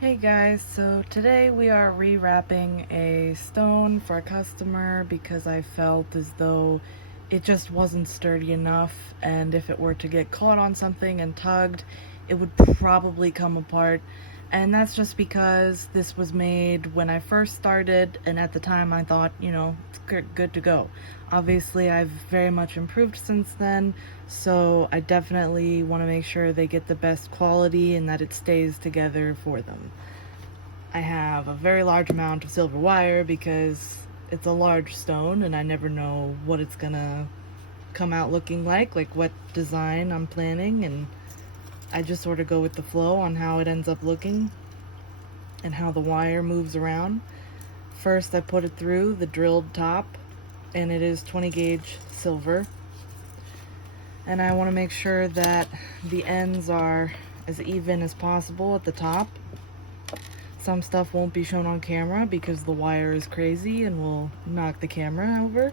Hey guys, so today we are rewrapping a stone for a customer because I felt as though it just wasn't sturdy enough, and if it were to get caught on something and tugged, it would probably come apart. And that's just because this was made when I first started, and at the time I thought, it's good to go. Obviously, I've very much improved since then, so I definitely want to make sure they get the best quality and that it stays together for them. I have a very large amount of silver wire because it's a large stone and I never know what it's gonna come out looking like what design I'm planning, and I just sort of go with the flow on how it ends up looking and how the wire moves around. First, I put it through the drilled top, and it is 20 gauge silver. And I want to make sure that the ends are as even as possible at the top. Some stuff won't be shown on camera because the wire is crazy and will knock the camera over.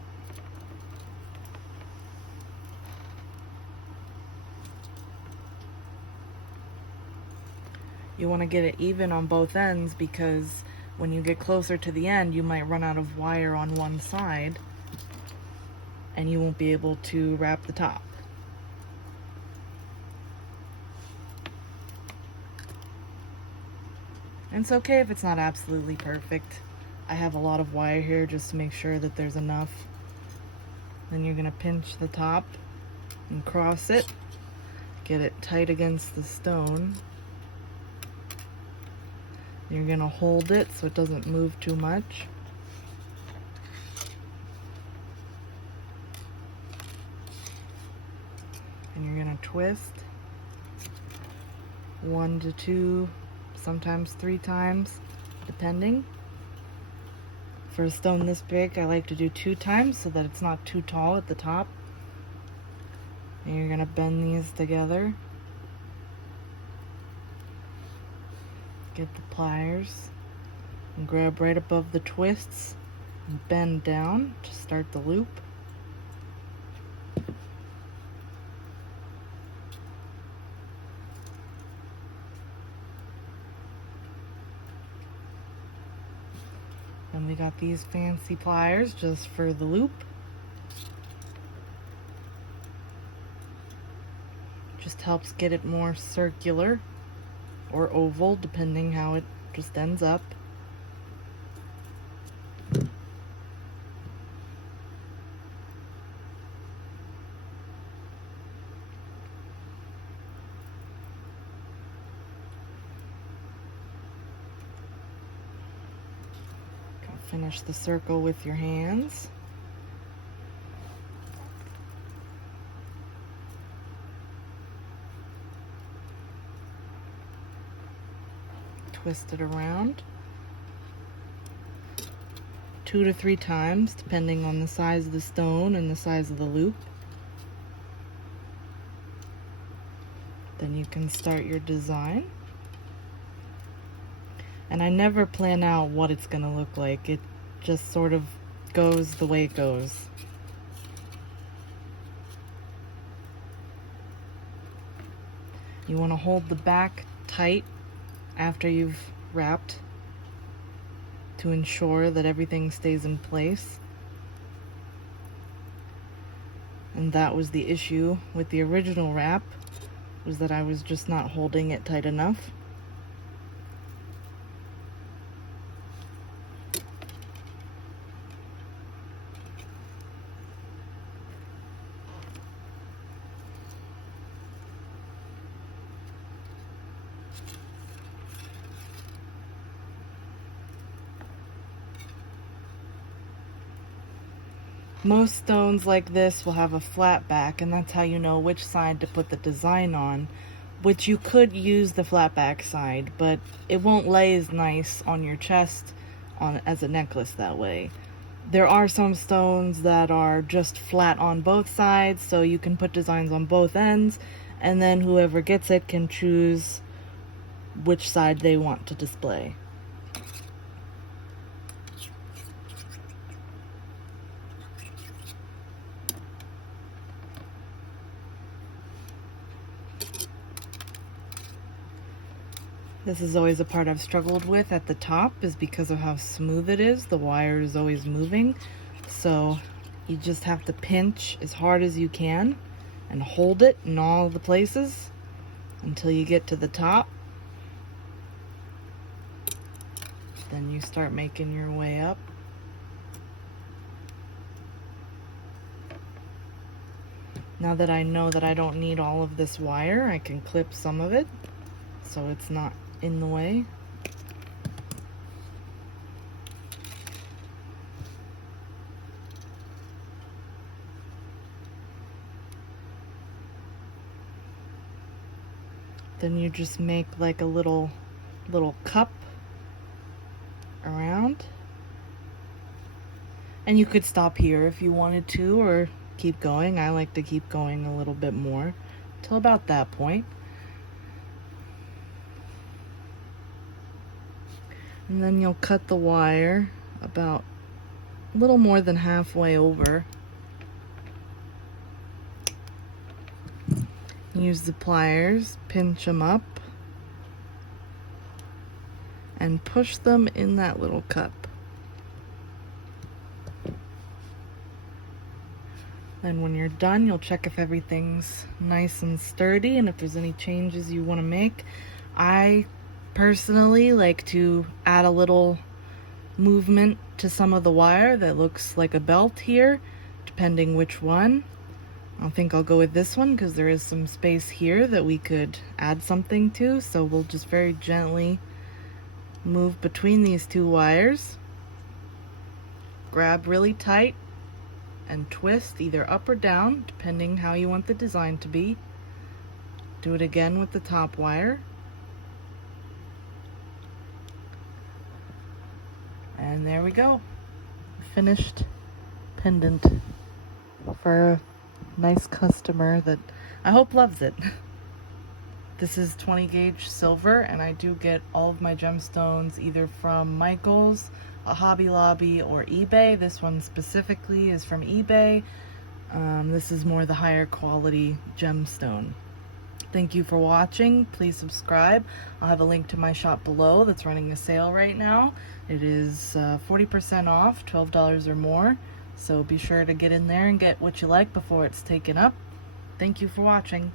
You want to get it even on both ends because when you get closer to the end, you might run out of wire on one side and you won't be able to wrap the top. And it's okay if it's not absolutely perfect. I have a lot of wire here just to make sure that there's enough. Then you're going to pinch the top and cross it. Get it tight against the stone. You're going to hold it so it doesn't move too much. And you're going to twist 1 to 2, sometimes 3 times, depending. For a stone this big, I like to do 2 times so that it's not too tall at the top. And you're going to bend these together. Get the pliers and grab right above the twists and bend down to start the loop. And we got these fancy pliers just for the loop. Just helps get it more circular or oval, depending how it just ends up. Finish the circle with your hands. Twist it around 2 to 3 times, depending on the size of the stone and the size of the loop. Then you can start your design. And I never plan out what it's going to look like. It just sort of goes the way it goes. You want to hold the back tight after you've wrapped to ensure that everything stays in place. And that was the issue with the original wrap, was that I was just not holding it tight enough. Most stones like this will have a flat back, and that's how you know which side to put the design on, which you could use the flat back side, but it won't lay as nice on your chest as a necklace that way. There are some stones that are just flat on both sides, so you can put designs on both ends, and then whoever gets it can choose which side they want to display. This is always a part I've struggled with at the top, is because of how smooth it is. The wire is always moving. So you just have to pinch as hard as you can and hold it in all the places until you get to the top. Then you start making your way up. Now that I know that I don't need all of this wire, I can clip some of it so it's not in the way. Then you just make like a little cup around. And you could stop here if you wanted to, or keep going. I like to keep going a little bit more till about that point. And then you'll cut the wire about a little more than halfway over. Use the pliers, pinch them up, and push them in that little cup. Then when you're done, you'll check if everything's nice and sturdy and if there's any changes you want to make. I personally like to add a little movement to some of the wire that looks like a belt here, depending which one. I think I'll go with this one because there is some space here that we could add something to, so we'll just very gently move between these two wires. Grab really tight and twist either up or down, depending how you want the design to be. Do it again with the top wire. And there we go. Finished pendant for a nice customer that I hope loves it. This is 20 gauge silver, and I do get all of my gemstones either from Michael's, Hobby Lobby, or eBay. This one specifically is from eBay. This is more the higher quality gemstone. Thank you for watching. Please subscribe. I'll have a link to my shop below that's running a sale right now. It is 40% off, $12 or more. So be sure to get in there and get what you like before it's taken up. Thank you for watching.